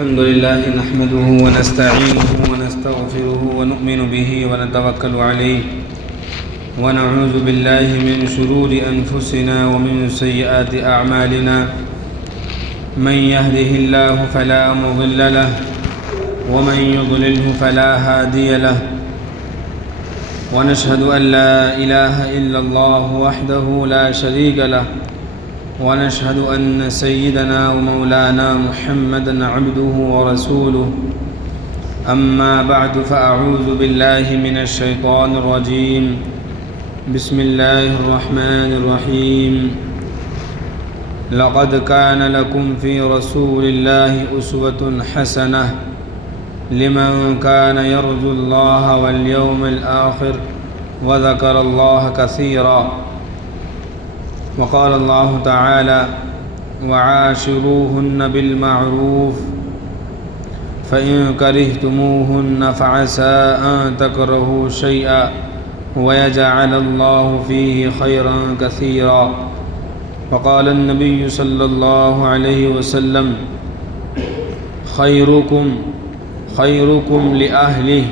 الحمد لله نحمده ونستعينه ونستغفره ونؤمن به ونتوكل عليه ونعوذ بالله من شرور أنفسنا ومن سيئات أعمالنا من يهده الله فلا مضل له ومن يضلله فلا هادي له ونشهد أن لا إله إلا الله وحده لا شريك له ونشهد أن سيدنا ومولانا محمدًا عبده ورسوله أما بعد فأعوذ بالله من الشيطان الرجيم بسم الله الرحمن الرحيم لقد كان لكم في رسول الله أسوة حسنة لمن كان يرجو الله واليوم الآخر وذكر الله كثيرا وقال الله تعالى وعاشروهن بالمعروف فإن كرهتموهن فعسى أن تكرهوا شيئا ويجعل الله فيه خيرا كثيرا وقال النبي صلى الله عليه وسلم خيركم لأهله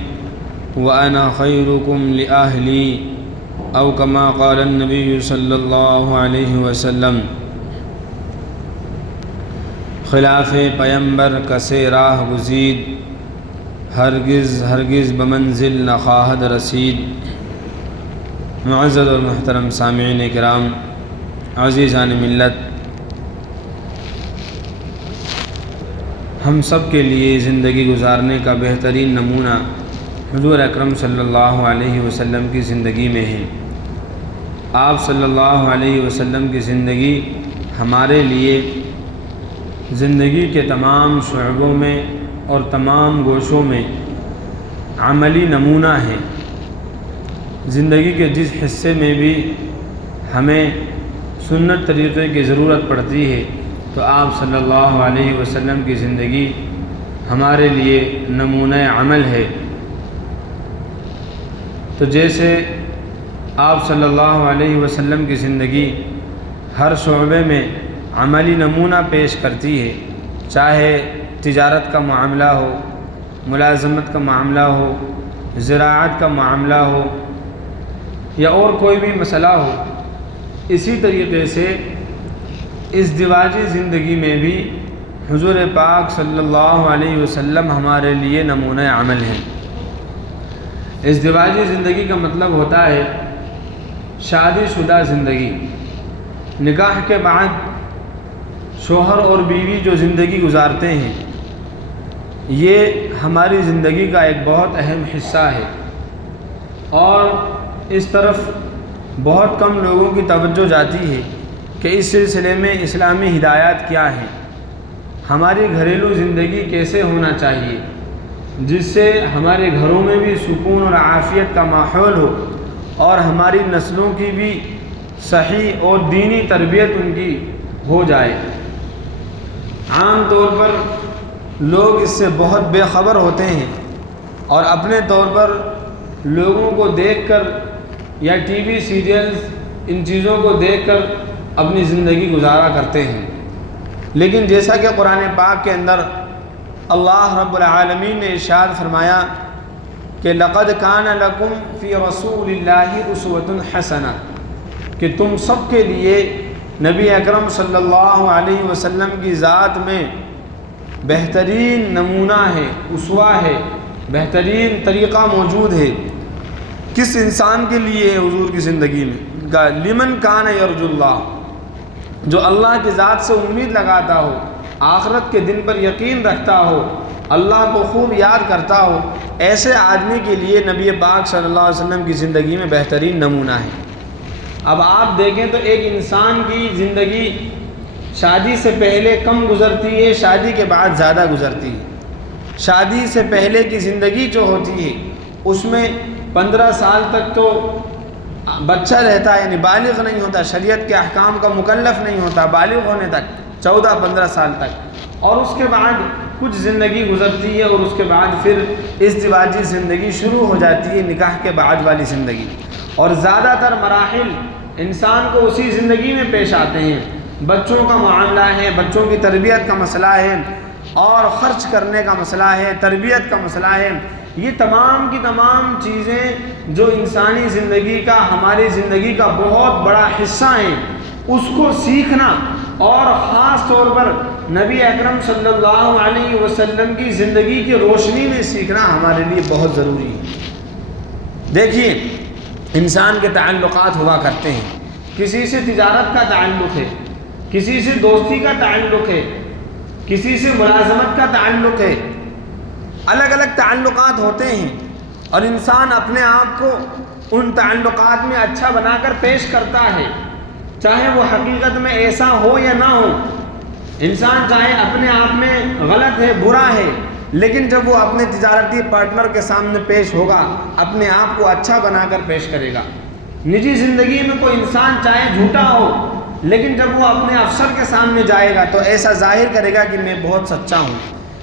وأنا خيركم لأهلي او كما قال النبي صلی اللہ علیہ وسلم خلاف پیمبر کسے راہ گزید ہرگز بمنزل نہ خواہد رسید۔ معزز اور محترم سامعین کرام، عزیزان ملت، ہم سب کے لیے زندگی گزارنے کا بہترین نمونہ حضور اکرم صلی اللہ علیہ وسلم کی زندگی میں ہے۔ آپ صلی اللہ علیہ وسلم کی زندگی ہمارے لیے زندگی کے تمام شعبوں میں اور تمام گوشوں میں عملی نمونہ ہے۔ زندگی کے جس حصے میں بھی ہمیں سنت طریقے کی ضرورت پڑتی ہے تو آپ صلی اللہ علیہ وسلم کی زندگی ہمارے لیے نمونہ عمل ہے۔ تو جیسے آپ صلی اللہ علیہ وسلم کی زندگی ہر شعبے میں عملی نمونہ پیش کرتی ہے، چاہے تجارت کا معاملہ ہو، ملازمت کا معاملہ ہو، زراعت کا معاملہ ہو یا اور کوئی بھی مسئلہ ہو، اسی طریقے سے ازدواجی زندگی میں بھی حضور پاک صلی اللہ علیہ وسلم ہمارے لیے نمونہ عمل ہیں۔ ازدواجی زندگی کا مطلب ہوتا ہے شادی شدہ زندگی۔ نکاح کے بعد شوہر اور بیوی جو زندگی گزارتے ہیں، یہ ہماری زندگی کا ایک بہت اہم حصہ ہے، اور اس طرف بہت کم لوگوں کی توجہ جاتی ہے کہ اس سلسلے میں اسلامی ہدایات کیا ہیں، ہماری گھریلو زندگی کیسے ہونا چاہیے جس سے ہمارے گھروں میں بھی سکون اور عافیت کا ماحول ہو اور ہماری نسلوں کی بھی صحیح اور دینی تربیت ان کی ہو جائے۔ عام طور پر لوگ اس سے بہت بے خبر ہوتے ہیں اور اپنے طور پر لوگوں کو دیکھ کر یا ٹی وی سیریلز ان چیزوں کو دیکھ کر اپنی زندگی گزارا کرتے ہیں، لیکن جیسا کہ قرآن پاک کے اندر اللہ رب العالمین نے ارشاد فرمایا کہ لقد کان لکم فی رسول اللہ اسوۃ حسنہ، کہ تم سب کے لیے نبی اکرم صلی اللہ علیہ وسلم کی ذات میں بہترین نمونہ ہے، اسوہ ہے، بہترین طریقہ موجود ہے۔ کس انسان کے لیے ہے حضور کی زندگی میں؟ لمن کان یرجو اللہ، جو اللہ کی ذات سے امید لگاتا ہو، آخرت کے دن پر یقین رکھتا ہو، اللہ کو خوب یاد کرتا ہو، ایسے آدمی کے لیے نبی پاک صلی اللہ علیہ وسلم کی زندگی میں بہترین نمونہ ہے۔ اب آپ دیکھیں تو ایک انسان کی زندگی شادی سے پہلے کم گزرتی ہے، شادی کے بعد زیادہ گزرتی ہے۔ شادی سے پہلے کی زندگی جو ہوتی ہے اس میں 15 سال تک تو بچہ رہتا ہے، یعنی بالغ نہیں ہوتا، شریعت کے احکام کا مکلف نہیں ہوتا بالغ ہونے تک، 14-15 سال تک، اور اس کے بعد کچھ زندگی گزرتی ہے اور اس کے بعد پھر ازدواجی زندگی شروع ہو جاتی ہے، نکاح کے بعد والی زندگی، اور زیادہ تر مراحل انسان کو اسی زندگی میں پیش آتے ہیں۔ بچوں کا معاملہ ہے، بچوں کی تربیت کا مسئلہ ہے، اور خرچ کرنے کا مسئلہ ہے، تربیت کا مسئلہ ہے، یہ تمام کی تمام چیزیں جو انسانی زندگی کا، ہماری زندگی کا بہت بڑا حصہ ہیں، اس کو سیکھنا اور خاص طور پر نبی اکرم صلی اللہ علیہ وسلم کی زندگی کی روشنی میں سیکھنا ہمارے لیے بہت ضروری ہے۔ دیکھیے، انسان کے تعلقات ہوا کرتے ہیں، کسی سے تجارت کا تعلق ہے، کسی سے دوستی کا تعلق ہے، کسی سے ملازمت کا تعلق ہے، الگ الگ تعلقات ہوتے ہیں، اور انسان اپنے آپ کو ان تعلقات میں اچھا بنا کر پیش کرتا ہے، چاہے وہ حقیقت میں ایسا ہو یا نہ ہو۔ انسان چاہے اپنے آپ میں غلط ہے، برا ہے، لیکن جب وہ اپنے تجارتی پارٹنر کے سامنے پیش ہوگا، اپنے آپ کو اچھا بنا کر پیش کرے گا۔ نجی زندگی میں کوئی انسان چاہے جھوٹا ہو، لیکن جب وہ اپنے افسر کے سامنے جائے گا تو ایسا ظاہر کرے گا کہ میں بہت سچا ہوں،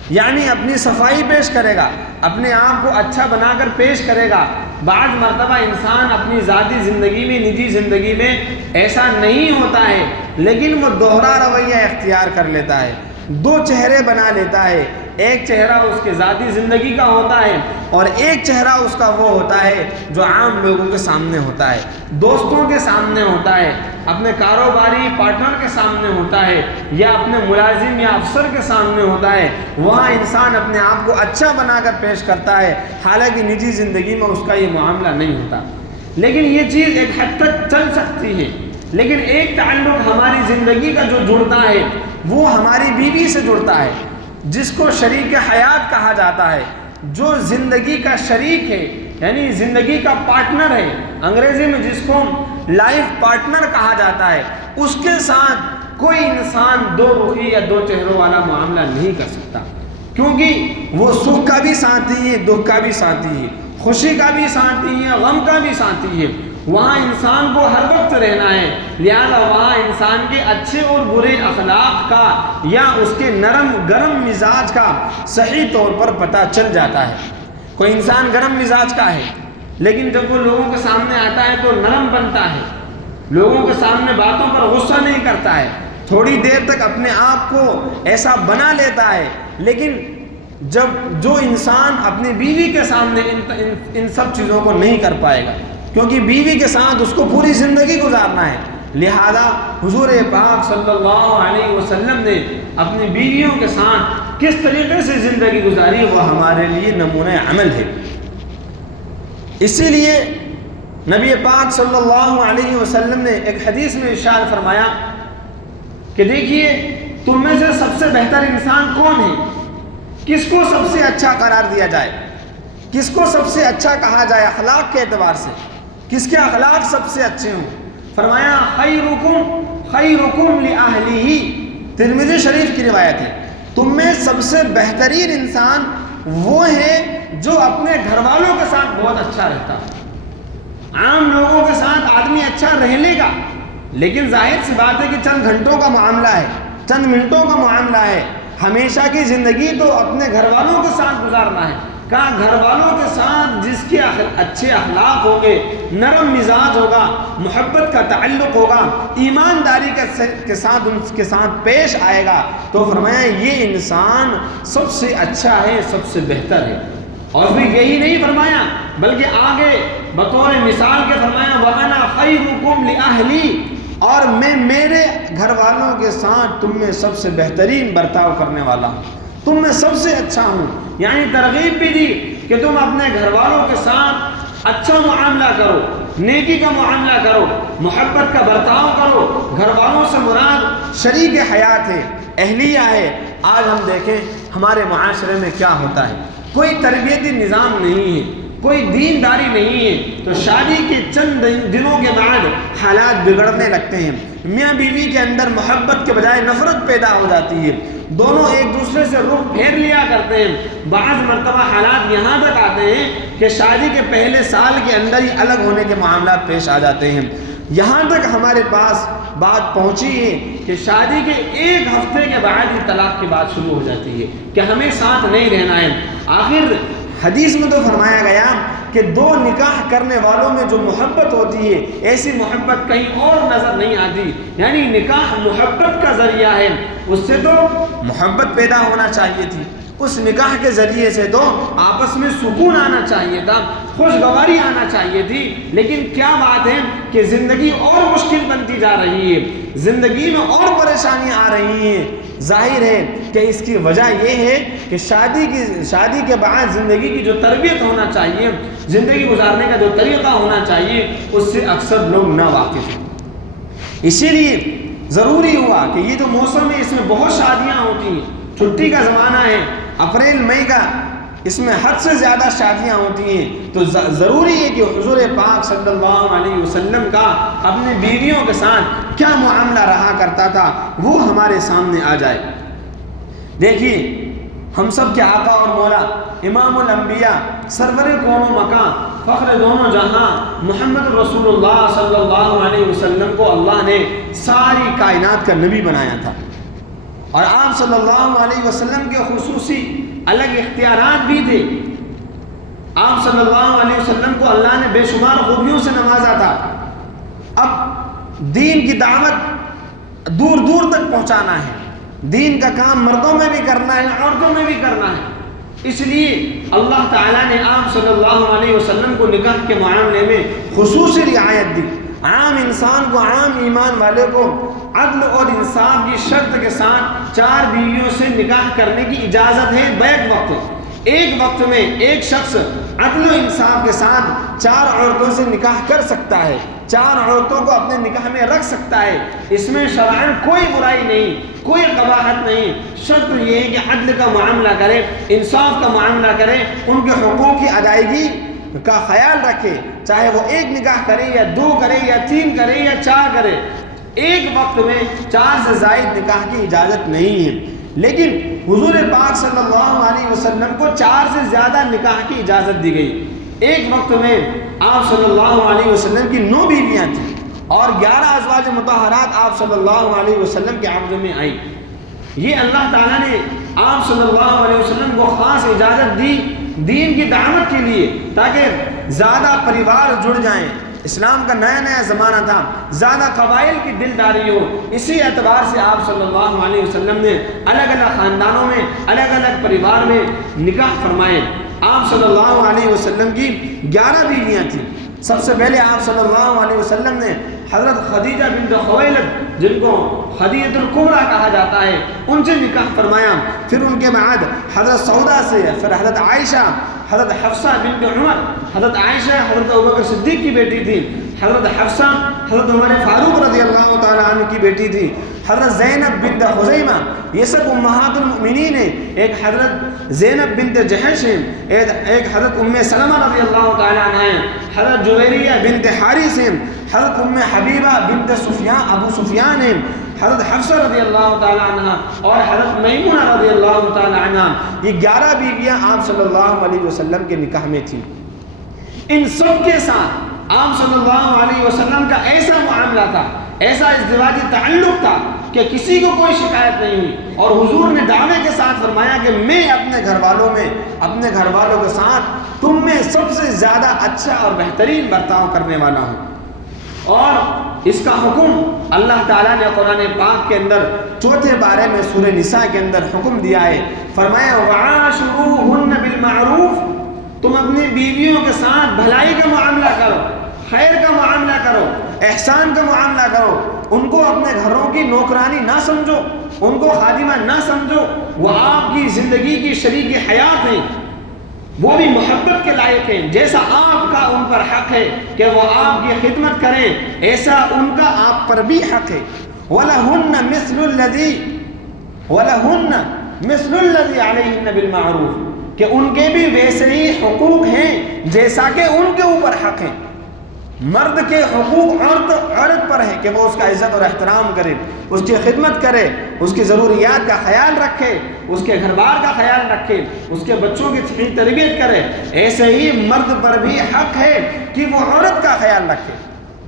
یعنی اپنی صفائی پیش کرے گا، اپنے آپ کو اچھا بنا کر پیش کرے گا۔ بعض مرتبہ انسان اپنی ذاتی زندگی میں، نجی زندگی میں ایسا نہیں ہوتا ہے، لیکن وہ دوہرا رویہ اختیار کر لیتا ہے، دو چہرے بنا لیتا ہے، ایک چہرہ اس کے ذاتی زندگی کا ہوتا ہے اور ایک چہرہ اس کا وہ ہوتا ہے جو عام لوگوں کے سامنے ہوتا ہے، دوستوں کے سامنے ہوتا ہے، اپنے کاروباری پارٹنر کے سامنے ہوتا ہے، یا اپنے ملازم یا افسر کے سامنے ہوتا ہے۔ وہاں انسان اپنے آپ کو اچھا بنا کر پیش کرتا ہے، حالانکہ نجی زندگی میں اس کا یہ معاملہ نہیں ہوتا۔ لیکن یہ چیز ایک حد تک چل سکتی ہے، لیکن ایک تعلق ہماری زندگی کا جو جڑتا ہے وہ ہماری بیوی سے جڑتا ہے، جس کو شریک حیات کہا جاتا ہے، جو زندگی کا شریک ہے، یعنی زندگی کا پارٹنر ہے، انگریزی میں جس کو لائف پارٹنر کہا جاتا ہے۔ اس کے ساتھ کوئی انسان دو رخی یا دو چہروں والا معاملہ نہیں کر سکتا، کیونکہ وہ سکھ کا بھی ساتھی ہے، دکھ کا بھی ساتھی ہے، خوشی کا بھی ساتھی ہے، غم کا بھی ساتھی ہے۔ وہاں انسان کو ہر وقت رہنا ہے، لہذا وہاں انسان کے اچھے اور برے اخلاق کا یا اس کے نرم گرم مزاج کا صحیح طور پر پتہ چل جاتا ہے۔ کوئی انسان گرم مزاج کا ہے، لیکن جب وہ لوگوں کے سامنے آتا ہے تو نرم بنتا ہے، لوگوں کے سامنے باتوں پر غصہ نہیں کرتا ہے، تھوڑی دیر تک اپنے آپ کو ایسا بنا لیتا ہے، لیکن جو انسان اپنی بیوی کے سامنے ان سب چیزوں کو نہیں کر پائے گا، کیونکہ بیوی کے ساتھ اس کو پوری زندگی گزارنا ہے۔ لہذا حضور پاک صلی اللہ علیہ وسلم نے اپنی بیویوں کے ساتھ کس طریقے سے زندگی گزاری وہ ہمارے لیے نمونہ عمل ہے۔ اسی لیے نبی پاک صلی اللہ علیہ وسلم نے ایک حدیث میں ارشاد فرمایا کہ دیکھیے، تم میں سے سب سے بہتر انسان کون ہے؟ کس کو سب سے اچھا قرار دیا جائے، کس کو سب سے اچھا کہا جائے اخلاق کے اعتبار سے، کس کے اخلاق سب سے اچھے ہوں؟ فرمایا خیرکم لأہلہ، ترمذی شریف کی روایت ہے، تم میں سب سے بہترین انسان وہ ہے جو اپنے گھر والوں کے ساتھ بہت اچھا رہتا ہے۔ عام لوگوں کے ساتھ آدمی اچھا رہ لے گا، لیکن ظاہر سی بات ہے کہ چند گھنٹوں کا معاملہ ہے، چند منٹوں کا معاملہ ہے، ہمیشہ کی زندگی تو اپنے گھر والوں کے ساتھ گزارنا ہے۔ کہا گھر والوں کے ساتھ جس کے اچھے اخلاق ہوں گے، نرم مزاج ہوگا، محبت کا تعلق ہوگا، ایمانداری کے ساتھ ان کے ساتھ پیش آئے گا، تو فرمایا یہ انسان سب سے اچھا ہے، سب سے بہتر ہے۔ اور پھر یہی نہیں فرمایا بلکہ آگے بطور مثال کے فرمایا وَأَنَا خَيْرُكُمْ لِأَهْلِي، اور میں میرے گھر والوں کے ساتھ تم میں سب سے بہترین برتاؤ کرنے والا ہوں، تم میں سب سے اچھا ہوں۔ یعنی ترغیب بھی دی کہ تم اپنے گھر والوں کے ساتھ اچھا معاملہ کرو، نیکی کا معاملہ کرو، محبت کا برتاؤ کرو۔ گھر والوں سے مراد شریک حیات ہے، اہلیہ ہے۔ آج ہم دیکھیں ہمارے معاشرے میں کیا ہوتا ہے، کوئی تربیتی نظام نہیں ہے، کوئی دینداری نہیں ہے، تو شادی کے چند دنوں کے بعد حالات بگڑنے لگتے ہیں، میاں بیوی کے اندر محبت کے بجائے نفرت پیدا ہو جاتی ہے، دونوں ایک دوسرے سے رخ پھیر لیا کرتے ہیں۔ بعض مرتبہ حالات یہاں تک آتے ہیں کہ شادی کے پہلے سال کے اندر ہی الگ ہونے کے معاملات پیش آ جاتے ہیں۔ یہاں تک ہمارے پاس بات پہنچی ہے کہ شادی کے ایک ہفتے کے بعد ہی طلاق کی بات شروع ہو جاتی ہے کہ ہمیں ساتھ نہیں رہنا ہے۔ آخر حدیث میں تو فرمایا گیا کہ دو نکاح کرنے والوں میں جو محبت ہوتی ہے ایسی محبت کہیں اور نظر نہیں آتی. یعنی نکاح محبت کا ذریعہ ہے، اس سے تو محبت پیدا ہونا چاہیے تھی، اس نکاح کے ذریعے سے تو آپس میں سکون آنا چاہیے تھا، خوشگواری آنا چاہیے تھی. لیکن کیا بات ہے کہ زندگی اور مشکل بنتی جا رہی ہے، زندگی میں اور پریشانیاں آ رہی ہیں. ظاہر ہے کہ اس کی وجہ یہ ہے کہ شادی کے بعد زندگی کی جو تربیت ہونا چاہیے، زندگی گزارنے کا جو طریقہ ہونا چاہیے، اس سے اکثر لوگ نا واقف ہیں. اسی لیے ضروری ہوا کہ یہ جو موسم ہے اس میں بہت شادیاں ہوتی ہیں، چھٹی کا زمانہ ہے، اپریل مئی کا، اس میں حد سے زیادہ شادیاں ہوتی ہیں. تو ضروری ہے کہ حضور پاک صلی اللہ علیہ وسلم کا اپنے بیویوں کے ساتھ کیا معاملہ رہا کرتا تھا وہ ہمارے سامنے آ جائے. دیکھیے ہم سب کے آقا اور مولا امام الانبیاء سرور کون و مکان فخر دونوں جہاں محمد رسول اللہ صلی اللہ علیہ وسلم کو اللہ نے ساری کائنات کا نبی بنایا تھا، اور آپ صلی اللہ علیہ وسلم کے خصوصی الگ اختیارات بھی تھے. آپ صلی اللہ علیہ وسلم کو اللہ نے بے شمار خوبیوں سے نوازا تھا. اب دین کی دعوت دور دور تک پہنچانا ہے، دین کا کام مردوں میں بھی کرنا ہے، عورتوں میں بھی کرنا ہے. اس لیے اللہ تعالیٰ نے آپ صلی اللہ علیہ وسلم کو نکاح کے معاملے میں خصوصی رعایت دی. عام انسان کو، عام ایمان والے کو عدل اور انصاف کی شرط کے ساتھ 4 بیویوں سے نکاح کرنے کی اجازت ہے بیک وقت. ایک وقت میں ایک شخص عدل و انصاف کے ساتھ 4 عورتوں سے نکاح کر سکتا ہے، 4 عورتوں کو اپنے نکاح میں رکھ سکتا ہے. اس میں شرعاً کوئی برائی نہیں، کوئی قباحت نہیں. شرط یہ ہے کہ عدل کا معاملہ کرے، انصاف کا معاملہ کرے، ان کے حقوق کی ادائیگی کا خیال رکھے، چاہے وہ 1 نکاح کرے یا 2 کرے یا 3 کرے یا 4 کرے. ایک وقت میں 4 سے زائد نکاح کی اجازت نہیں ہے. لیکن حضور پاک صلی اللہ علیہ وسلم کو 4 سے زیادہ نکاح کی اجازت دی گئی. ایک وقت میں آپ صلی اللہ علیہ وسلم کی 9 بیویاں تھیں اور 11 ازواج مطہرات آپ صلی اللہ علیہ وسلم کے عہد میں آئیں. یہ اللہ تعالیٰ نے آپ صلی اللہ علیہ وسلم کو خاص اجازت دی دین کی دعوت کے لیے، تاکہ زیادہ پریوار جڑ جائیں. اسلام کا نیا نیا زمانہ تھا، زیادہ قبائل کی دلداری ہو. اسی اعتبار سے آپ صلی اللہ علیہ وسلم نے الگ الگ خاندانوں میں، الگ الگ پریوار میں نکاح فرمائے. آپ صلی اللہ علیہ وسلم کی 11 بیویاں تھیں. سب سے پہلے آپ صلی اللہ علیہ وسلم نے حضرت خدیجہ بنت خویلد، جن کو خدیجۃ الکبریٰ کہا جاتا ہے، ان سے نکاح فرمایا. پھر ان کے بعد حضرت سودا سے، پھر حضرت عائشہ، حضرت حفصہ بنت عمر. حضرت عائشہ حضرت ابوبکر صدیق کی بیٹی تھی، حضرت حفصہ حضرت عمر فاروق رضی اللہ تعالیٰ عنہ کی بیٹی تھی. حضرت زینب بنت خزیمہ، یہ سب امہات المؤمنین ہیں. ایک حضرت زینب بنت جحش ہیں، ایک حضرت ام سلمہ رضی اللہ تعالیٰ عنہ ہیں، حضرت جویریہ بنت حارث ہیں، حضرت ام حبیبہ بنت ابو سفیان ہیں، حضرت حفصہ رضی اللہ تعالیٰ عنہ اور حضرت میمونہ رضی اللہ تعالیٰ عنہ. یہ 11 بیویاں آپ صلی اللہ علیہ وسلم کے نکاح میں تھیں. ان سب کے ساتھ آپ صلی اللہ علیہ وسلم کا ایسا معاملہ تھا، ایسا ازدواجی تعلق تھا کہ کسی کو کوئی شکایت نہیں ہوئی. اور حضور نے دعوے کے ساتھ فرمایا کہ میں اپنے گھر والوں کے ساتھ تم میں سب سے زیادہ اچھا اور بہترین برتاؤ کرنے والا ہوں. اور اس کا حکم اللہ تعالیٰ نے قرآن پاک کے اندر 4 پارے میں سورہ نساء کے اندر حکم دیا ہے. فرمایا وَعَاشِرُوهُنَّ بِالْمَعْرُوفِ، تم اپنی بیویوں کے ساتھ بھلائی کا معاملہ کرو، خیر کا معاملہ کرو، احسان کا معاملہ کرو. ان کو اپنے گھروں کی نوکرانی نہ سمجھو، ان کو خادمہ نہ سمجھو. وہ آپ کی زندگی کی شریک حیات ہیں، وہ بھی محبت کے لائق ہیں. جیسا آپ کا ان پر حق ہے کہ وہ آپ کی خدمت کریں، ایسا ان کا آپ پر بھی حق ہے. وَلَهُنَّ مِثْلُ الَّذِي عَلَيْهِنَّ بِالْمَعْرُوفِ، کہ ان کے بھی ویسے ہی حقوق ہیں جیسا کہ ان کے اوپر حق ہیں. مرد کے حقوق عورت پر ہے کہ وہ اس کا عزت اور احترام کرے، اس کی خدمت کرے، اس کی ضروریات کا خیال رکھے، اس کے گھر بار کا خیال رکھے، اس کے بچوں کی صحیح تربیت کرے. ایسے ہی مرد پر بھی حق ہے کہ وہ عورت کا خیال رکھے،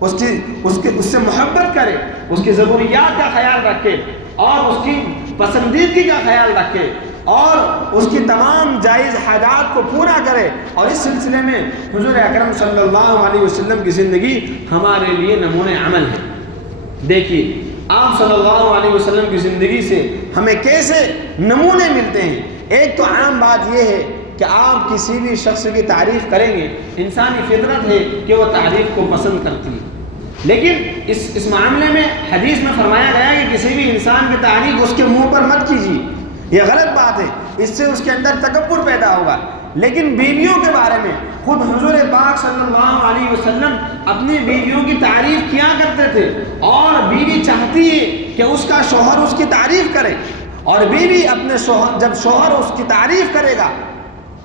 اس سے محبت کرے، اس کی ضروریات کا خیال رکھے اور اس کی پسندیدگی کا خیال رکھے اور اس کی تمام جائز حاجات کو پورا کرے. اور اس سلسلے میں حضور اکرم صلی اللہ علیہ وسلم کی زندگی ہمارے لیے نمونہ عمل ہے. دیکھیے آپ صلی اللہ علیہ وسلم کی زندگی سے ہمیں کیسے نمونے ملتے ہیں. ایک تو عام بات یہ ہے کہ آپ کسی بھی شخص کی تعریف کریں گے، انسانی فطرت ہے کہ وہ تعریف کو پسند کرتی ہے، لیکن اس معاملے میں حدیث میں فرمایا گیا ہے کہ کسی بھی انسان کی تعریف اس کے منہ پر مت کیجیے. یہ غلط بات ہے، اس سے اس کے اندر تکبر پیدا ہوگا. لیکن بیویوں کے بارے میں خود حضور پاک صلی اللہ علیہ وسلم اپنی بیویوں کی تعریف کیا کرتے تھے، اور بیوی چاہتی ہے کہ اس کا شوہر اس کی تعریف کرے، اور بیوی اپنے شوہر، جب شوہر اس کی تعریف کرے گا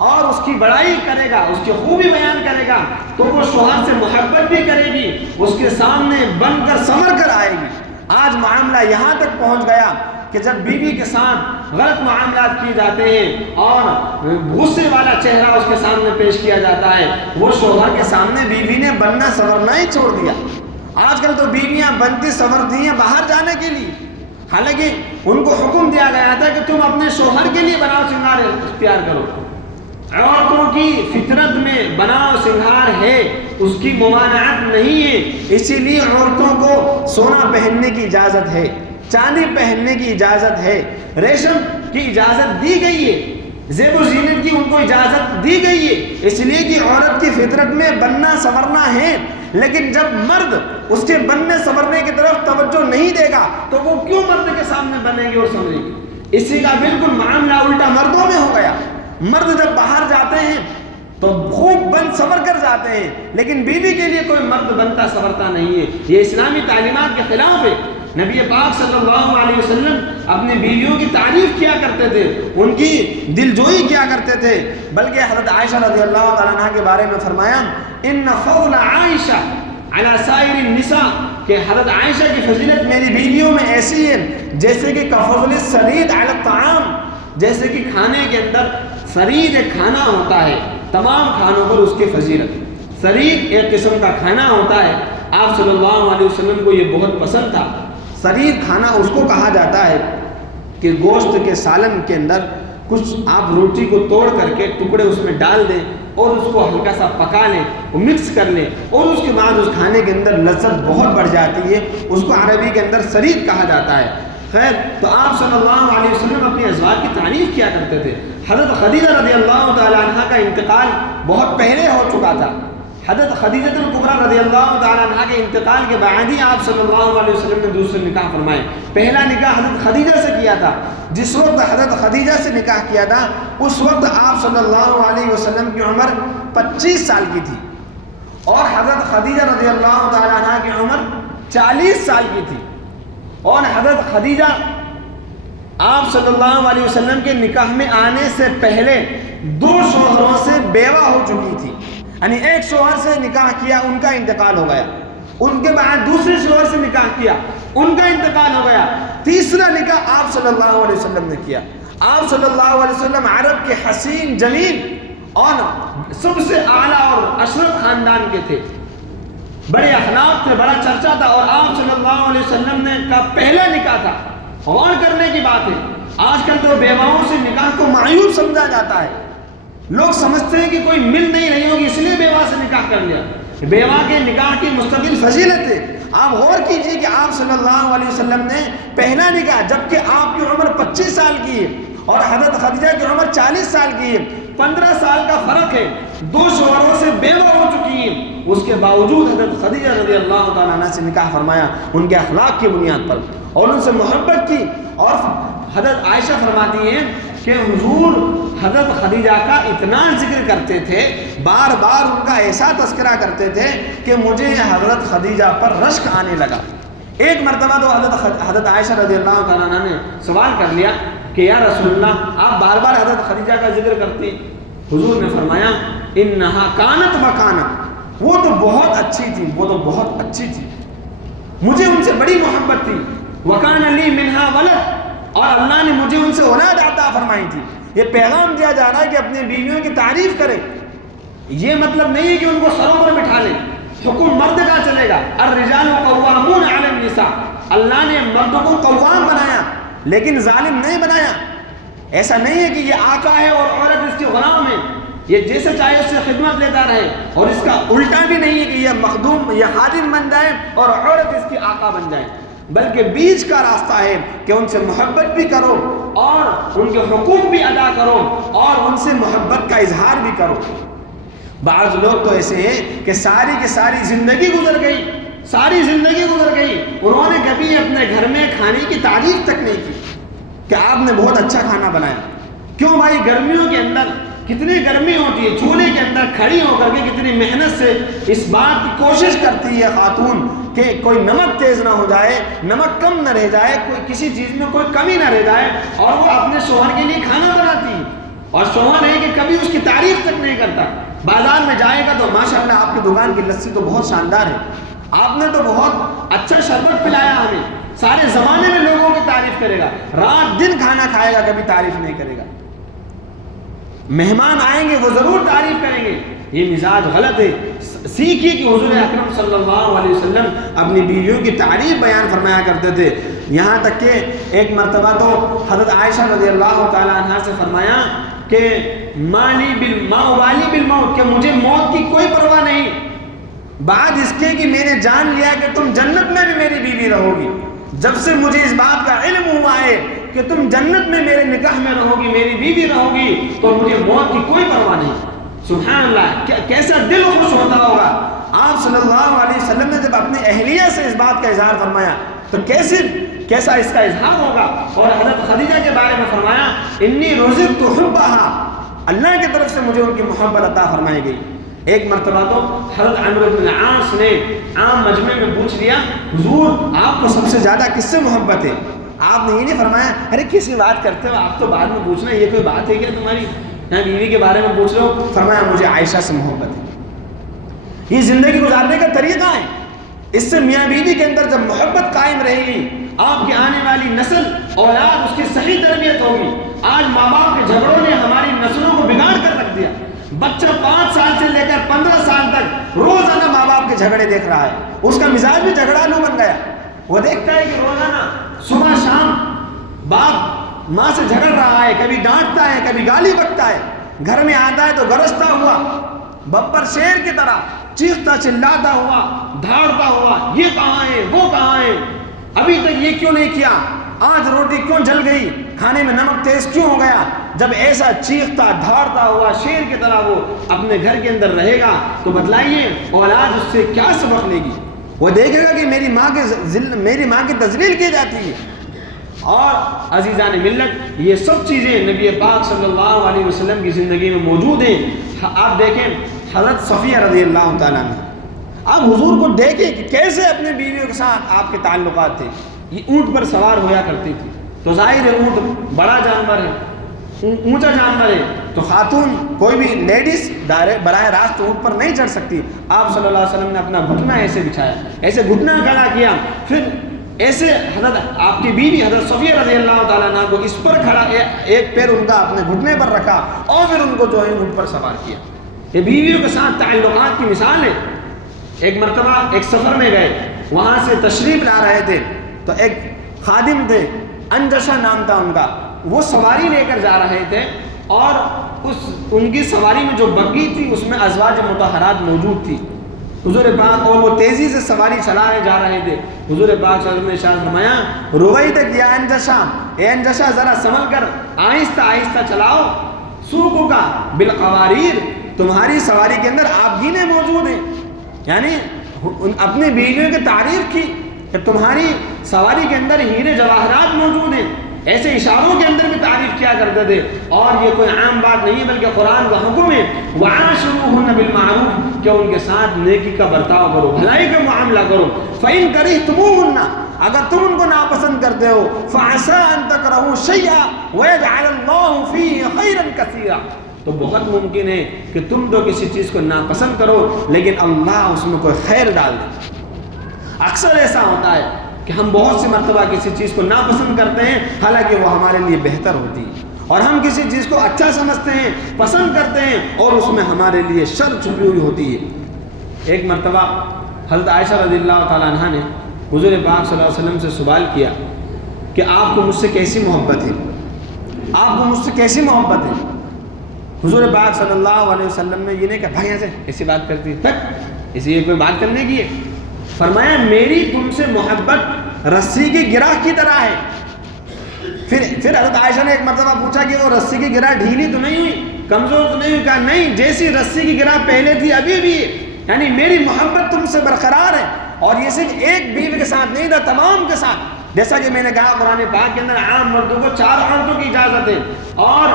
اور اس کی بڑائی کرے گا، اس کی خوبی بیان کرے گا، تو وہ شوہر سے محبت بھی کرے گی، اس کے سامنے بن کر سنور کر آئے گی. آج معاملہ یہاں تک پہنچ گیا کہ جب بیوی کے ساتھ غلط معاملات کیے جاتے ہیں اور غصے والا چہرہ اس کے سامنے پیش کیا جاتا ہے، وہ شوہر کے سامنے بیوی نے بننا سنورنا ہی چھوڑ دیا. آج کل تو بیویاں بنتی سنورتی ہیں باہر جانے کے لیے، حالانکہ ان کو حکم دیا گیا تھا کہ تم اپنے شوہر کے لیے بناؤ سنگار اختیار کرو. عورتوں کی فطرت میں بناؤ سنگار ہے، اس کی ممانعت نہیں ہے. اسی لیے عورتوں کو سونا پہننے کی اجازت ہے، چاندی پہننے کی اجازت ہے، ریشم کی اجازت دی گئی ہے، زیب و زینت کی ان کو اجازت دی گئی ہے، اس لیے کہ عورت کی فطرت میں بننا سنورنا ہے. لیکن جب مرد اس کے بننے سنورنے کی طرف توجہ نہیں دے گا تو وہ کیوں مرد کے سامنے بنے گی اور سنورے گی؟ اسی کا بالکل معاملہ الٹا مردوں میں ہو گیا. مرد جب باہر جاتے ہیں تو خوب بن سنور کر جاتے ہیں، لیکن بیوی کے لیے کوئی مرد بنتا سنورتا نہیں ہے. یہ اسلامی تعلیمات کے خلاف ہے. نبی پاک صلی اللہ علیہ وسلم اپنی بیویوں کی تعریف کیا کرتے تھے، ان کی دلجوئی کیا کرتے تھے. بلکہ حضرت عائشہ رضی اللہ تعالیٰ عنہ کے بارے میں فرمایا ان فضل عائشہ علی سائر النساء، کہ حضرت عائشہ کی فضیلت میری بیویوں میں ایسی ہے جیسے کہ کفضل السرید علی الطعام، جیسے کہ کھانے کے اندر سرید ایک کھانا ہوتا ہے، تمام کھانوں پر اس کی فضیلت. سرید ایک قسم کا کھانا ہوتا ہے، آپ صلی اللہ علیہ وسلم کو یہ بہت پسند تھا. سرید کھانا اس کو کہا جاتا ہے کہ گوشت کے سالن کے اندر کچھ آپ روٹی کو توڑ کر کے ٹکڑے اس میں ڈال دیں اور اس کو ہلکا سا پکا لیں، مکس کر لیں، اور اس کے بعد اس کھانے کے اندر لذت بہت بڑھ جاتی ہے. اس کو عربی کے اندر سرید کہا جاتا ہے. خیر، تو آپ صلی اللہ علیہ وسلم اپنی ازواج کی تعریف کیا کرتے تھے. حضرت خدیجہ رضی اللہ تعالی عنہ کا انتقال بہت پہلے ہو چکا تھا. حضرت خدیجہ الکبریٰ رضی اللہ تعالی عنہ کے انتقال کے بعد ہی آپ صلی اللہ علیہ وسلم نے دوسرے نکاح فرمائے. پہلا نکاح حضرت خدیجہ سے کیا تھا. جس وقت حضرت خدیجہ سے نکاح کیا تھا اس وقت آپ صلی اللہ علیہ وسلم کی عمر 25 سال کی تھی، اور حضرت خدیجہ رضی اللہ تعالی عنہ کی عمر 40 سال کی تھی. اور حضرت خدیجہ آپ صلی اللہ علیہ وسلم کے نکاح میں آنے سے پہلے 2 شوہروں سے بیوہ ہو چکی تھی. یعنی ایک شوہر سے نکاح کیا، ان کا انتقال ہو گیا، ان کے بعد دوسرے شوہر سے نکاح کیا، ان کا انتقال ہو گیا، تیسرا نکاح آپ صلی اللہ علیہ وسلم نے کیا. آپ صلی اللہ علیہ وسلم عرب کے حسین جمیل اور سب سے اعلیٰ اور اشرف خاندان کے تھے، بڑے اخلاق تھے، بڑا چرچا تھا، اور آپ صلی اللہ علیہ وسلم نے کا پہلا نکاح تھا. غور کرنے کی بات ہے، آج کل تو بیواؤں سے نکاح کو معیوب سمجھا جاتا ہے. لوگ سمجھتے ہیں کہ کوئی مل نہیں رہی ہوگی اس لیے بیوہ سے نکاح کر لیا. بیوہ کے نکاح کی مستقل فضیلت ہے. آپ غور کیجئے کہ آپ صلی اللہ علیہ وسلم نے پہلا نکاح، جبکہ آپ کی عمر 25 سال کی ہے اور حضرت خدیجہ کی عمر 40 سال کی ہے، 15 سال کا فرق ہے، 2 شوہروں سے بیوہ ہو چکی ہیں، اس کے باوجود حضرت خدیجہ رضی اللہ تعالیٰ عنہ سے نکاح فرمایا ان کے اخلاق کی بنیاد پر، اور ان سے محبت کی. اور حضرت عائشہ فرماتی ہیں کہ حضور حضرت خدیجہ کا اتنا ذکر کرتے تھے، بار بار ان کا ایسا تذکرہ کرتے تھے کہ مجھے حضرت خدیجہ پر رشک آنے لگا. ایک مرتبہ تو حضرت عائشہ رضی اللہ تعالیٰ عنہ نے سوال کر لیا کہ یا رسول اللہ، آپ بار بار حضرت خدیجہ کا ذکر کرتے ہیں. حضور نے فرمایا انہا کانت مکانت، وہ تو بہت اچھی تھی، وہ تو بہت اچھی تھی، مجھے ان سے بڑی محبت تھی. وکان لی منہا ولد، اور اللہ نے مجھے ان سے اولاد عطا فرمائی تھی. یہ پیغام دیا جا رہا ہے کہ اپنی بیویوں کی تعریف کریں. یہ مطلب نہیں ہے کہ ان کو سروں پر بٹھا لیں. حکم مرد کا چلے گا، الرجال قوامون علی النساء. اللہ نے مرد کو قوام بنایا لیکن ظالم نہیں بنایا. ایسا نہیں ہے کہ یہ آقا ہے اور عورت اس کی یہ جیسے چاہے اس سے خدمت لیتا رہے، اور اس کا الٹا بھی نہیں ہے کہ یہ مخدوم یا خادم بن جائے اور عورت اس کی آقا بن جائے، بلکہ بیچ کا راستہ ہے کہ ان سے محبت بھی کرو اور ان کے حقوق بھی ادا کرو اور ان سے محبت کا اظہار بھی کرو۔ بعض لوگ تو ایسے ہیں کہ ساری کی ساری زندگی گزر گئی، انہوں نے کبھی اپنے گھر میں کھانے کی تعریف تک نہیں کی کہ آپ نے بہت اچھا کھانا بنایا۔ کیوں بھائی؟ گرمیوں کے اندر کتنی گرمی ہوتی ہے، چولہے کے اندر کھڑی ہو کر کے کتنی محنت سے اس بات کی کوشش کرتی ہے خاتون کہ کوئی نمک تیز نہ ہو جائے، نمک کم نہ رہ جائے، کوئی کسی چیز میں کوئی کمی نہ رہ جائے، اور وہ اپنے شوہر کے لیے کھانا بناتی ہے، اور شوہر ہے کہ کبھی اس کی تعریف تک نہیں کرتا۔ بازار میں جائے گا تو ماشاءاللہ آپ کی دکان کی لسی تو بہت شاندار ہے، آپ نے تو بہت اچھا شربت پلایا ہمیں، سارے زمانے میں لوگوں کی تعریف کرے گا، رات دن کھانا کھائے گا، کبھی تعریف نہیں کرے گا۔ مہمان آئیں گے وہ ضرور تعریف کریں گے، یہ مزاج غلط ہے۔ سیکھیے کہ حضور اکرم صلی اللہ علیہ وسلم اپنی بیویوں کی تعریف بیان فرمایا کرتے تھے، یہاں تک کہ ایک مرتبہ تو حضرت عائشہ رضی اللہ تعالی عنہا سے فرمایا کہ ما ابالی بالموت، کہ مجھے موت کی کوئی پرواہ نہیں، بعد اس کے کہ میں نے جان لیا کہ تم جنت میں بھی میری بیوی رہو گی، جب سے مجھے اس بات کا علم ہوا ہے کہ تم جنت میں میرے نکاح میں رہو گی، میری بیوی رہو گی، تو مجھے موت کی کوئی پرواہ نہیں۔ سبحان اللہ، کیسا دل خوش ہوتا ہوگا۔ آپ صلی اللہ علیہ وسلم نے جب اپنی اہلیہ سے اس بات کا اظہار فرمایا تو کیسا اس کا اظہار ہوگا، اور حضرت خدیجہ کے بارے میں فرمایا انی رزقت حبھا، اللہ کی طرف سے مجھے ان کی محبت عطا فرمائی گئی۔ ایک مرتبہ تو حضرت عمرو بن العاص نے عام مجمع میں پوچھ لیا حضور آپ کو سب سے زیادہ کس سے محبت ہے؟ آپ نے یہ نہیں فرمایا ارے کسی بات کرتے ہو آپ تو بعد میں پوچھنا، یہ کوئی بات ہے کیا تمہاری، یہاں بیوی کے بارے میں پوچھ رہے ہو؟ فرمایا مجھے عائشہ سے محبت ہے۔ یہ زندگی گزارنے کا طریقہ ہے، اس سے میاں بیوی کے اندر جب محبت قائم رہے گی، آپ کی آنے والی نسل اولاد اس کی صحیح تربیت ہوگی۔ آج ماں باپ کے جھگڑوں نے ہماری نسلوں کو بگاڑ کر رکھ دیا، بچہ 5 سال سے لے کر 15 سال تک روزانہ ماں باپ کے جھگڑے دیکھ رہا ہے، اس کا مزاج بھی جھگڑالو بن گیا، وہ دیکھتا ہے کہ روزانہ صبح شام باپ ماں سے جھگڑ رہا ہے، کبھی ڈانٹتا ہے کبھی گالی بکتا ہے، گھر میں آتا ہے تو گرجتا ہوا ببر شیر کی طرح چیختا چلاتا ہوا دھاڑتا ہوا، یہ کہاں ہے وہ کہاں ہے، ابھی تک یہ کیوں نہیں کیا، آج روٹی کیوں جل گئی، کھانے میں نمک تیز کیوں ہو گیا۔ جب ایسا چیختا دھاڑتا ہوا شیر کی طرح وہ اپنے گھر کے اندر رہے گا تو بتلائیے اولاد اس سے کیا سبق لے گی؟ وہ دیکھے گا کہ میری ماں کی تذلیل کی جاتی ہے۔ اور عزیزان ملت، یہ سب چیزیں نبی پاک صلی اللہ علیہ وسلم کی زندگی میں موجود ہیں۔ آپ دیکھیں حضرت صفیہ رضی اللہ تعالیٰ عنہ، آپ حضور کو دیکھیں کہ کیسے اپنے بیویوں کے ساتھ آپ کے تعلقات تھے۔ یہ اونٹ پر سوار ہوا کرتی تھی، تو ظاہر ہے اونٹ بڑا جانور ہے، اونچا جانور ہے، تو خاتون کوئی بھی لیڈیز براہ راست اونٹ پر نہیں چڑھ سکتی۔ آپ صلی اللہ علیہ وسلم نے اپنا گھٹنا ایسے بچھایا، ایسے گھٹنا کھڑا کیا، پھر ایسے حضرت آپ کی بیوی حضرت صفیہ رضی اللہ تعالیٰ عنہ کو اس پر کھڑا، ایک پیر ان کا اپنے گھٹنے پر رکھا اور پھر ان کو جو ہے اونٹ پر سوار کیا۔ یہ بیویوں کے ساتھ تعلقات کی مثال ہے۔ ایک مرتبہ ایک سفر میں گئے، وہاں سے تشریف لا رہے تھے تو ایک خادم تھے، انجشا نام تھا ان کا، وہ سواری لے کر جا رہے تھے، اور ان کی سواری میں جو بگھی تھی اس میں ازواج مطہرات موجود تھی۔ حضور پاک اور وہ تیزی سے سواری چلائے جا رہے تھے، حضور پاک صلی اللہ علیہ وسلم نے ارشاد فرمایا رویتک یا انجشا، اے انجشا ذرا سنبھل کر آہستہ آہستہ چلاؤ، سوقو کا بالقواریر، تمہاری سواری کے اندر آبگینے موجود ہیں، یعنی اپنی بیویوں کی تعریف کی کہ تمہاری سواری کے اندر ہیرے جواہرات موجود ہیں، ایسے اشاروں کے اندر بھی تعریف کیا کرتے تھے۔ اور یہ کوئی عام بات نہیں ہے بلکہ قرآن کا حکم ہے وَعَاشِرُوهُنَّ بِالْمَعْرُوفِ، کہ ان کے ساتھ نیکی کا برتاؤ کرو، بھلائی کا معاملہ کرو۔ فَإِن كَرِهْتُمُوهُنَّ، اگر تم ان کو ناپسند کرتے ہو، فَعَسَىٰ أَن تَكْرَهُوا شَيْئًا وَيَجْعَلَ اللَّهُ فِيهِ خَيْرًا كَثِيرًا، تو بہت ممکن ہے کہ تم تو کسی چیز کو ناپسند کرو لیکن اللہ اس میں کوئی خیر ڈال دے۔ اکثر ایسا ہوتا ہے کہ ہم بہت سی مرتبہ کسی چیز کو ناپسند کرتے ہیں حالانکہ وہ ہمارے لیے بہتر ہوتی ہے، اور ہم کسی چیز کو اچھا سمجھتے ہیں، پسند کرتے ہیں، اور اس میں ہمارے لیے شر چھپی ہوئی ہوتی ہے۔ ایک مرتبہ حضرت عائشہ رضی اللہ تعالیٰ عنہ نے حضور پاک صلی اللہ علیہ وسلم سے سوال کیا کہ آپ کو مجھ سے کیسی محبت ہے، آپ کو مجھ سے کیسی محبت ہے؟ حضور پاک صلی اللہ علیہ وسلم نے یہ نہیں کہا بھائی ایسے ایسی بات کرتی ہے، اسی یہ کوئی بات کرنے کی ہے. فرمایا میری تم سے محبت رسی کی گرہ کی طرح ہے. پھر حضرت عائشہ نے ایک مرتبہ پوچھا کہ وہ رسی کی گرہ ڈھیلی تو نہیں ہوئی، کمزور تو نہیں ہوئی؟ کہا نہیں، جیسی رسی کی گرہ پہلے تھی ابھی بھی ہے. یعنی میری محبت تم سے برقرار ہے. اور یہ صرف ایک بیوی کے ساتھ نہیں تھا، تمام کے ساتھ. جیسا کہ میں نے کہا قرآن پاک کے اندر عام مردوں کو 4 عورتوں کی اجازت ہے، اور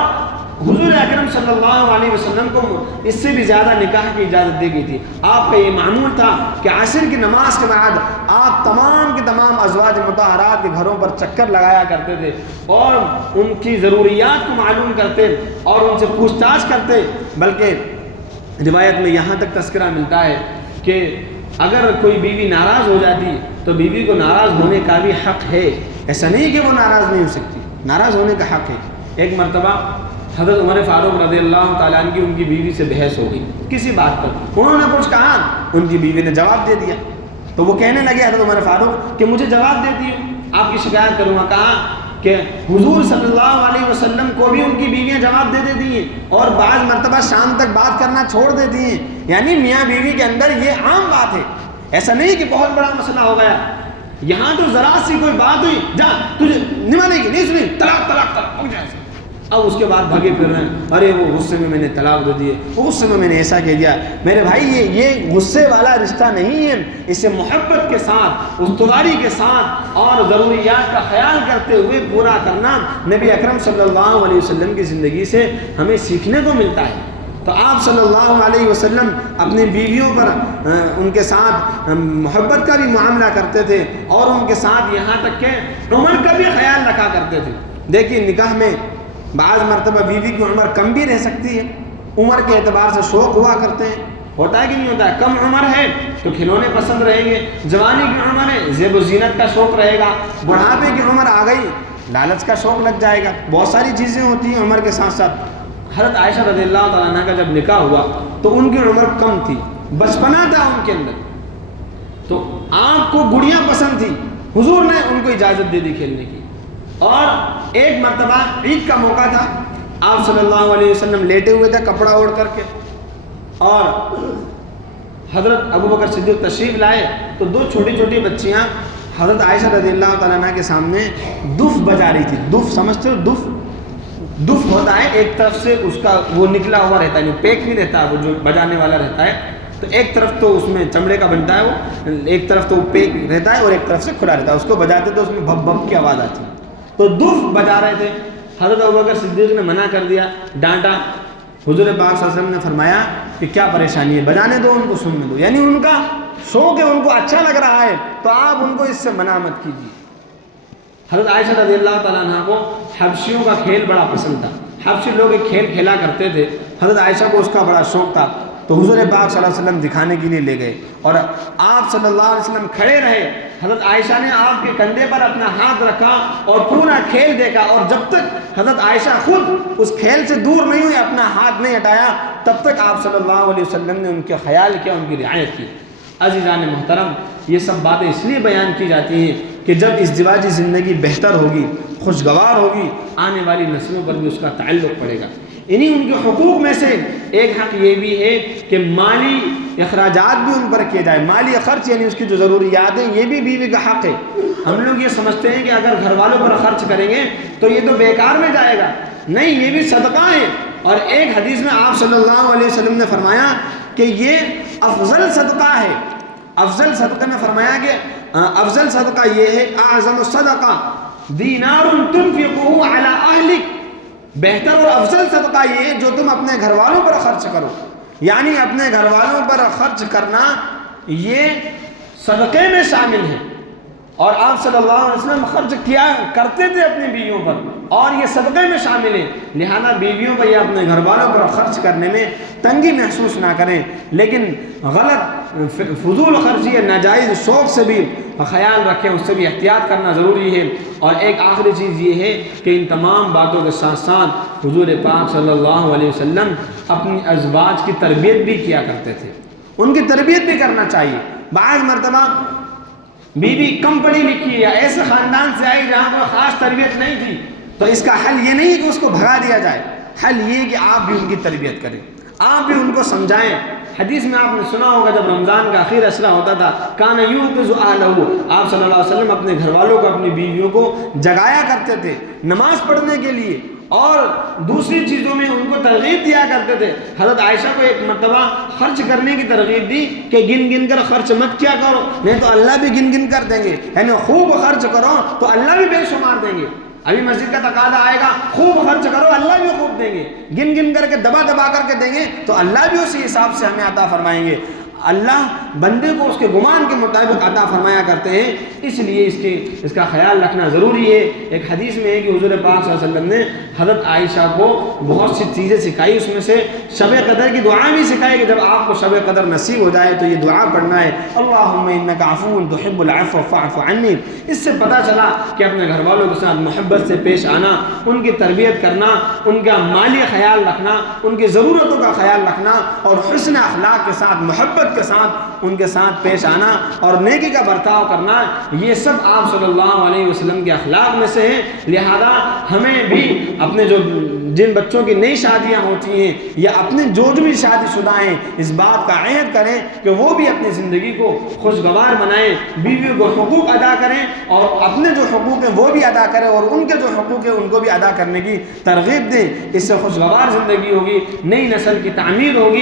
حضور اکرم صلی اللہ علیہ وسلم کو اس سے بھی زیادہ نکاح کی اجازت دی گئی تھی. آپ کا یہ معمول تھا کہ عصر کی نماز کے بعد آپ تمام کے تمام ازواج مطہرات کے گھروں پر چکر لگایا کرتے تھے اور ان کی ضروریات کو معلوم کرتے اور ان سے پوچھ تاچھ کرتے. بلکہ روایت میں یہاں تک تذکرہ ملتا ہے کہ اگر کوئی بیوی ناراض ہو جاتی تو بیوی کو ناراض ہونے کا بھی حق ہے. ایسا نہیں کہ وہ ناراض نہیں ہو سکتی، ناراض ہونے کا حق ہے. ایک مرتبہ حضرت عمر فاروق رضی اللہ تعالیٰ عنہ کی ان کی بیوی سے بحث ہو گئی کسی بات پر. انہوں نے کچھ کہا، ان کی بیوی نے جواب دے دیا. تو وہ کہنے لگے حضرت عمر فاروق کہ مجھے جواب دیتی ہوں، آپ کی شکایت کروں گا. کہا کہ حضور صلی اللہ علیہ وسلم کو بھی ان کی بیویاں جواب دے دیتی ہیں اور بعض مرتبہ شام تک بات کرنا چھوڑ دیتی ہیں. یعنی میاں بیوی کے اندر یہ عام بات ہے، ایسا نہیں کہ بہت بڑا مسئلہ ہو گیا. یہاں تو ذرا سی کوئی بات ہوئی، جا تجھے نمانے کی نہیں سنی، طلاق طلاق طلاق ہو جائے. اب اس کے بعد بھگے پھر رہے ہیں، ارے وہ غصے میں میں نے طلاق دے دیے، وہ غصے میں میں نے ایسا کہہ دیا. میرے بھائی یہ غصے والا رشتہ نہیں ہے. اسے محبت کے ساتھ، استواری کے ساتھ اور ضروریات کا خیال کرتے ہوئے پورا کرنا نبی اکرم صلی اللہ علیہ وسلم کی زندگی سے ہمیں سیکھنے کو ملتا ہے. تو آپ صلی اللہ علیہ وسلم اپنی بیویوں پر ان کے ساتھ محبت کا بھی معاملہ کرتے تھے اور ان کے ساتھ یہاں تک کہ عمر کا بھی خیال رکھا کرتے تھے. دیکھیے نکاح میں بعض مرتبہ بیوی کی عمر کم بھی رہ سکتی ہے، عمر کے اعتبار سے شوق ہوا کرتے ہیں. ہوتا ہے کہ نہیں ہوتا ہے؟ کم عمر ہے تو کھلونے پسند رہیں گے، جوانی کی عمر ہے زیب و زینت کا شوق رہے گا، بڑھاپے کی عمر آ گئی لالچ کا شوق لگ جائے گا. بہت ساری چیزیں ہوتی ہیں عمر کے ساتھ ساتھ. حضرت عائشہ رضی اللہ تعالیٰ عنہ کا جب نکاح ہوا تو ان کی عمر کم تھی، بچپنا تھا ان کے اندر، تو آپ کو گڑیاں پسند تھی. حضور نے ان کو اجازت دے دی کھیلنے کی. اور ایک مرتبہ عید کا موقع تھا، آپ صلی اللہ علیہ وسلم لیٹے ہوئے تھے کپڑا اوڑھ کر کے، اور حضرت ابو بکر صدیق تشریف لائے تو 2 چھوٹی چھوٹی بچیاں حضرت عائشہ رضی اللہ تعالیٰ عنہ کے سامنے دف بجا رہی تھی. دف سمجھتے ہو؟ دف ہوتا ہے ایک طرف سے اس کا وہ نکلا ہوا رہتا ہے، پیک نہیں رہتا، وہ جو بجانے والا رہتا ہے. تو ایک طرف تو اس میں چمڑے کا بنتا ہے، وہ ایک طرف تو وہ پیک رہتا ہے اور ایک طرف سے کھلا رہتا ہے. اس کو بجاتے تو اس میں بھپ بھپ کی آواز آتی ہے. تو دف بجا رہے تھے. حضرت ابوبکر صدیق نے منع کر دیا، ڈانٹا. حضور پاک صلی اللہ علیہ وسلم نے فرمایا کہ کیا پریشانی ہے، بجانے دو، ان کو سننے دو. یعنی ان کا شوق ہے، ان کو اچھا لگ رہا ہے تو آپ ان کو اس سے منع مت کیجیے. حضرت عائشہ رضی اللہ تعالیٰ عنہ کو حبشیوں کا کھیل بڑا پسند تھا. حبشی لوگ ایک کھیل کھیلا کرتے تھے، حضرت عائشہ کو اس کا بڑا شوق تھا. تو حضور پاک صلی اللہ علیہ وسلم دکھانے کے لیے لے گئے اور آپ صلی اللہ علیہ وسلم کھڑے رہے. حضرت عائشہ نے آپ کے کندھے پر اپنا ہاتھ رکھا اور پورا کھیل دیکھا، اور جب تک حضرت عائشہ خود اس کھیل سے دور نہیں ہوئی، اپنا ہاتھ نہیں ہٹایا، تب تک آپ صلی اللہ علیہ وسلم نے ان کا خیال کیا، ان کی رعایت کی. عزیزان محترم، یہ سب باتیں اس لیے بیان کی جاتی ہیں کہ جب ازدواجی زندگی بہتر ہوگی، خوشگوار ہوگی، آنے والی نسلوں پر بھی اس کا تعلق پڑے گا. انہیں ان کے حقوق میں سے ایک حق یہ بھی ہے کہ مالی اخراجات بھی ان پر کیے جائے. مالی خرچ یعنی اس کی جو ضروریات ہیں، یہ بھی بیوی کا حق ہے. ہم لوگ یہ سمجھتے ہیں کہ اگر گھر والوں پر خرچ کریں گے تو یہ تو بیکار میں جائے گا. نہیں، یہ بھی صدقہ ہے. اور ایک حدیث میں آپ صلی اللہ علیہ وسلم نے فرمایا کہ یہ افضل صدقہ ہے. افضل صدقہ میں فرمایا کہ افضل صدقہ یہ ہے، اعظم الصدقہ دینار تنفقه علی اہلک. بہتر اور افضل صدقہ یہ ہے جو تم اپنے گھر والوں پر خرچ کرو. یعنی اپنے گھر والوں پر خرچ کرنا یہ صدقے میں شامل ہے. اور آپ صلی اللہ علیہ وسلم خرچ کیا کرتے تھے اپنی بیویوں پر، اور یہ صدقے میں شامل ہے. لہذا بیویوں پر یا اپنے گھر والوں پر خرچ کرنے میں تنگی محسوس نہ کریں، لیکن غلط فضول خرچی یا ناجائز شوق سے بھی خیال رکھیں، اس سے بھی احتیاط کرنا ضروری ہے. اور ایک آخری چیز یہ ہے کہ ان تمام باتوں کے ساتھ ساتھ حضور پاک صلی اللہ علیہ وسلم اپنی ازواج کی تربیت بھی کیا کرتے تھے. ان کی تربیت بھی کرنا چاہیے. بعض مرتبہ بیوی کم پڑھی لکھی یا ایسے خاندان سے آئی جہاں کوئی خاص تربیت نہیں تھی، تو اس کا حل یہ نہیں کہ اس کو بھگا دیا جائے. حل یہ کہ آپ بھی ان کی تربیت کریں، آپ بھی ان کو سمجھائیں۔ حدیث میں آپ نے سنا ہوگا جب رمضان کا آخر اشرا ہوتا تھا کان یوقظ اہلہ، آپ صلی اللہ علیہ وسلم اپنے گھر والوں کو، اپنی بیویوں کو جگایا کرتے تھے نماز پڑھنے کے لیے، اور دوسری چیزوں میں ان کو ترغیب دیا کرتے تھے۔ حضرت عائشہ کو ایک مرتبہ خرچ کرنے کی ترغیب دی کہ گن گن کر خرچ مت کیا کرو، نہیں تو اللہ بھی گن گن کر دیں گے، یعنی خوب خرچ کرو تو اللہ بھی بے شمار دیں گے۔ ابھی مسجد کا تقاضا آئے گا خوب خرچ کرو، اللہ بھی خوب دیں گے، گن گن کر کے دبا دبا کر کے دیں گے تو اللہ بھی اسی حساب سے ہمیں عطا فرمائیں گے۔ اللہ بندے کو اس کے گمان کے مطابق عطا فرمایا کرتے ہیں، اس لیے اس کا خیال رکھنا ضروری ہے۔ ایک حدیث میں ہے کہ حضور پاک صلی اللہ علیہ وسلم نے حضرت عائشہ کو بہت سی چیزیں سکھائی، اس میں سے شب قدر کی دعا بھی سکھائی کہ جب آپ کو شب قدر نصیب ہو جائے تو یہ دعا پڑھنا ہے، اللہم انک عفو تحب العفو فاعف عنی۔ اس سے پتہ چلا کہ اپنے گھر والوں کے ساتھ محبت سے پیش آنا، ان کی تربیت کرنا، ان کا مالی خیال رکھنا، ان کی ضرورتوں کا خیال رکھنا، اور حسن اخلاق کے ساتھ، محبت کے ساتھ ان کے ساتھ پیش آنا اور نیکی کا برتاؤ کرنا، یہ سب آپ صلی اللہ علیہ وسلم کے اخلاق میں سے ہیں۔ لہذا ہمیں بھی اپنے جن بچوں کی نئی شادیاں ہوتی ہیں یا اپنے جو بھی شادی شدہ ہیں، اس بات کا عہد کریں کہ وہ بھی اپنی زندگی کو خوشگوار بنائیں، بیویوں کو حقوق ادا کریں اور اپنے جو حقوق ہیں وہ بھی ادا کریں، اور ان کے جو حقوق ہیں ان کو بھی ادا کرنے کی ترغیب دیں۔ اس سے خوشگوار زندگی ہوگی، نئی نسل کی تعمیر ہوگی۔